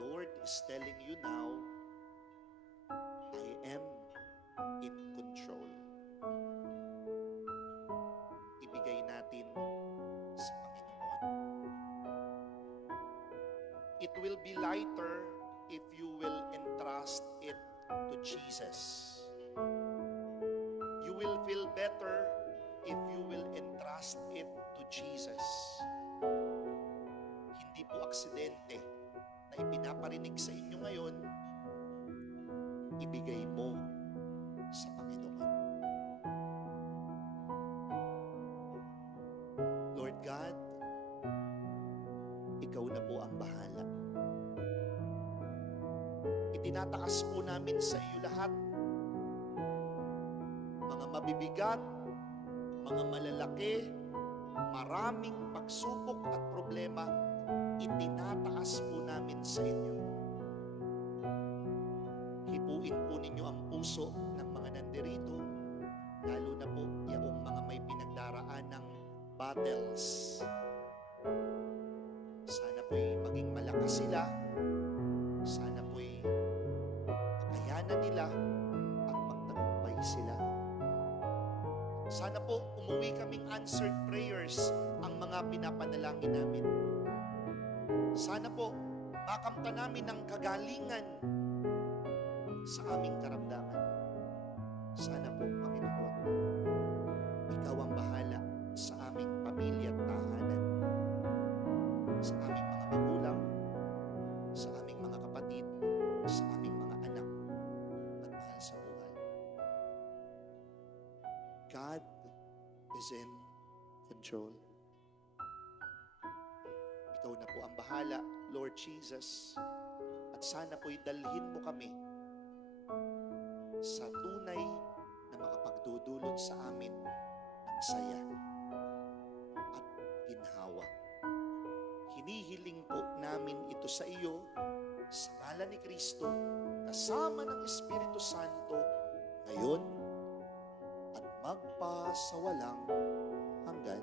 Lord is telling you now, I am in control. Ibigay natin sa Panginoon. It will be lighter if you will entrust it to Jesus. You will feel better if you will entrust it to Jesus. Hindi po aksidente na ipinaparinig sa inyo ngayon, ibigay mo sa Panginoon. Lord God, ikaw na po ang bahala. Itinataas po namin sa iyo lahat, mga mabibigat, mga malalaki, maraming pagsubok at problema, itinataas po namin sa inyo. Hipuin po ninyo ang puso ng mga nandirito, lalo na po yung mga may pinagdaraan ng battles. Sana po'y maging malakas sila, sana po'y makayanan nila at magtagumpay sila. Sana po umuwi kaming answered prayers ang mga pinapanalangin namin. Sana po makamta namin ng kagalingan sa aming karamdaman. Sana po, Panginoon, ikaw ang bahala sa aming pamilya at tahanan, sa aming mga magulang, sa aming mga kapatid, sa aming mga anak at mahal sa buhay. God is in control. Ikaw na po ang bahala, Lord Jesus. At sana po'y dalhin mo kami sa tunay na makapagdudulot sa amin ng saya at ginhawa. Hinihiling po namin ito sa iyo, sa ngalan ni Kristo, kasama ng Espiritu Santo, ngayon at magpasawalang hanggan.